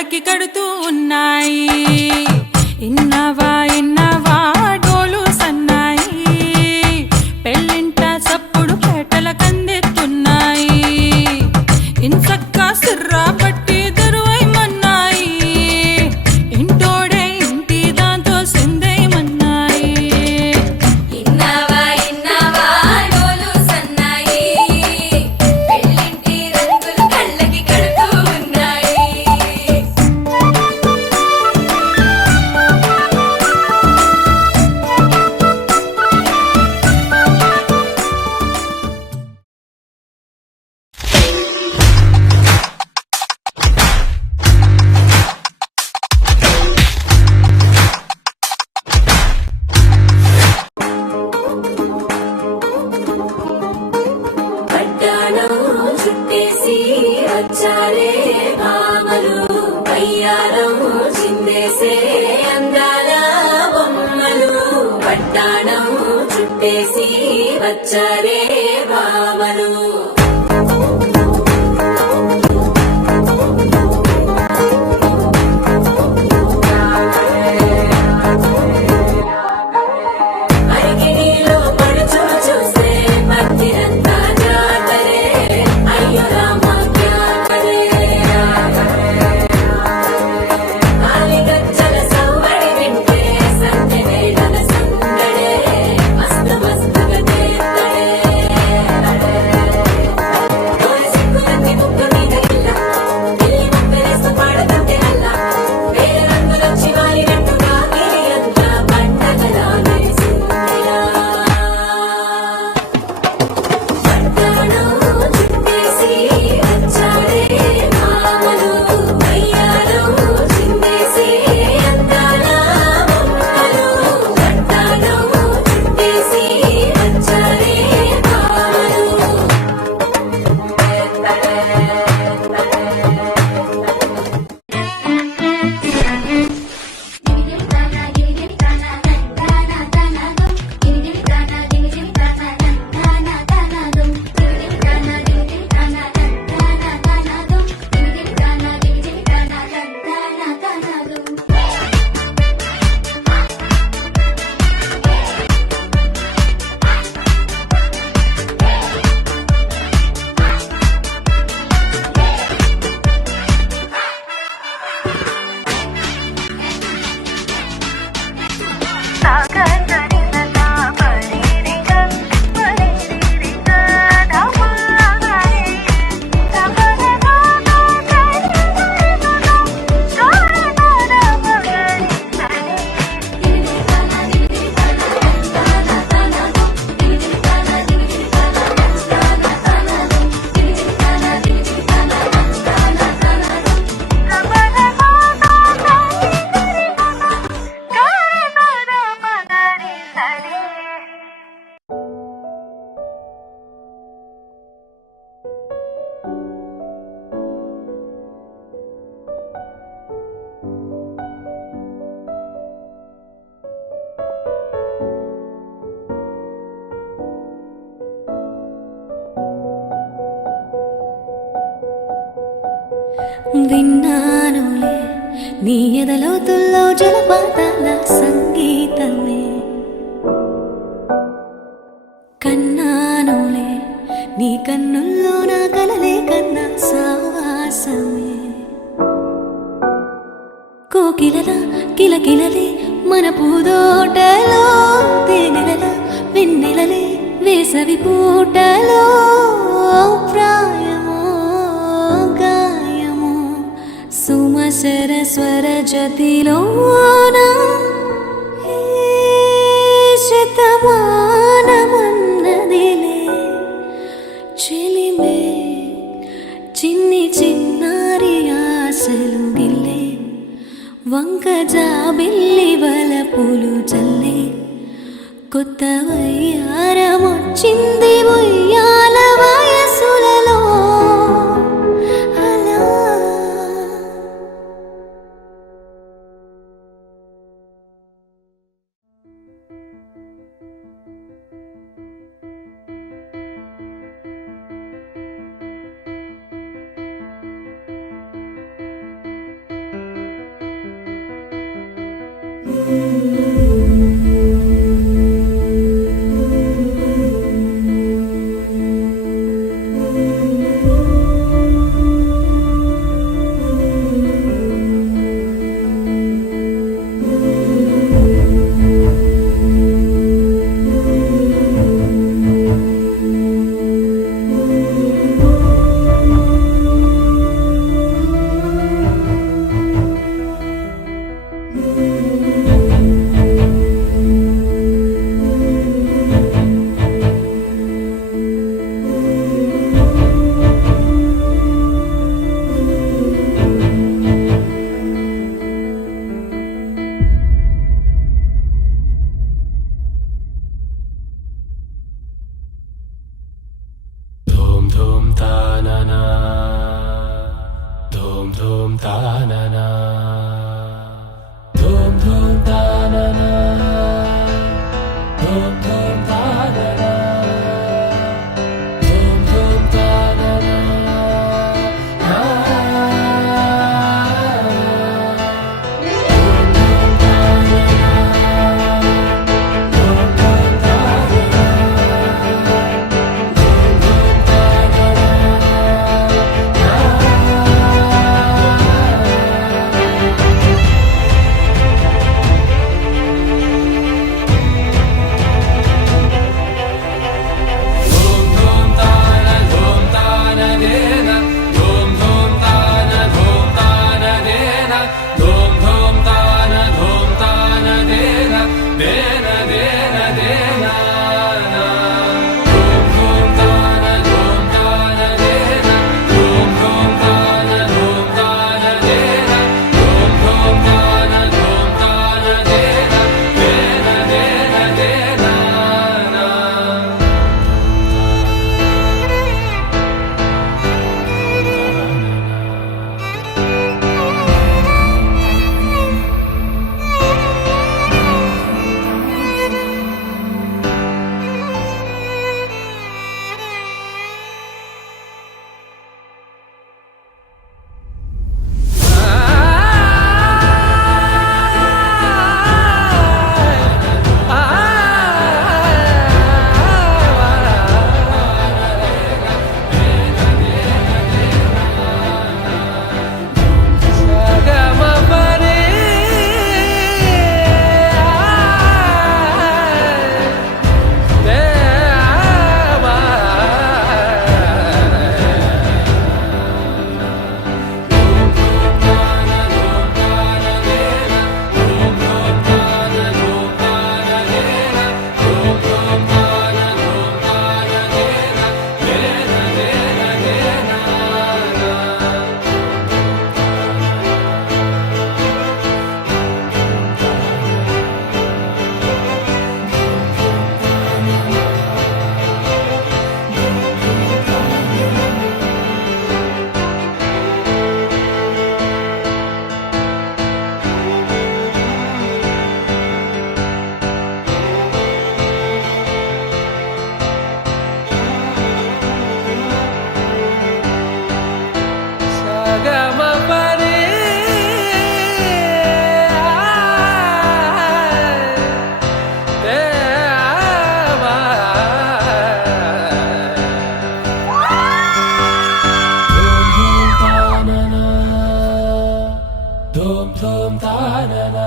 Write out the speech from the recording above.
కళ్ళకి కడుతూ ఉన్నాయి. ఇన్నవా ఇన్నవా డోలు సన్నాయి, పెళ్ళింట సప్పుడు పేటల కందెత్తున్నాయి. ఇన్సక్క సిర్రా పట్టి దరువైమన్నాయి, ఇంటోడే ఇంటి దాంతో సిందేయమన్నాయి. ఇన్నవా ఇన్నవా డోలు సన్నాయి, పెళ్ళింటి రంగులు కళ్ళకి కడుతూ ఉన్నాయి. పడ్డాణం చుట్టేసి వచ్చారే భామలు, అయ్యారం చిందేసే అందాల బొమ్మలు. పడ్డాణం చుట్టేసి వచ్చారే భామలు. అరిగిరిలో పడుచు చూస్తే భక్తిరంతా జాతరే, అయ్యో రామ జాతరే. కాలిగజ్జల సవ్వడి వింటే సంధ్య వేళల సందడే, మస్తు మస్తుగా చేస్తడే. ఓరి సిగ్గులన్నీ ముగ్గు మీద ఇల్ల, పిల్లి ముగ్గులేస్తూ పాడుతుంటే నల్ల. వేరే రంగులొచ్చి వాలినట్టుగా గిరి అంతా పండగలా మెరిసిందిలా. పడ్డాణం చుట్టేసి వచ్చారే భామలు, అయ్యారం చిందేసే అందాల బొమ్మలు. పడ్డాణం చుట్టేసి వచ్చారే భామలు. విన్నానులే నీ ఎదలోతుల్లో జలపాతాల సంగీతమే, కన్నానులే నీ కన్నుల్లో నా కలలే కన్నా సావాసమే. కోకిలల కిలకిలలే మన పూదోటలో, తేనెలల వెన్నెలలే వేసవి పూటలో. ప్రాయమో గాయమో సుమసర స్వర జతిలోన, శతమానమన్నదిలే చెలిమే. చిన్ని చిన్నారి ఆశలు గిల్లే, వంక జాబిల్లి వలపులు చల్లే. కొత్త వయ్యారమొచ్చింది ఉయ్యాల వయసులలో అలా. धूम धूम तानना धूम धूम तानना धूम धूम तानना धूम धूम तानना धूम धूम तानना धूम धूम तानना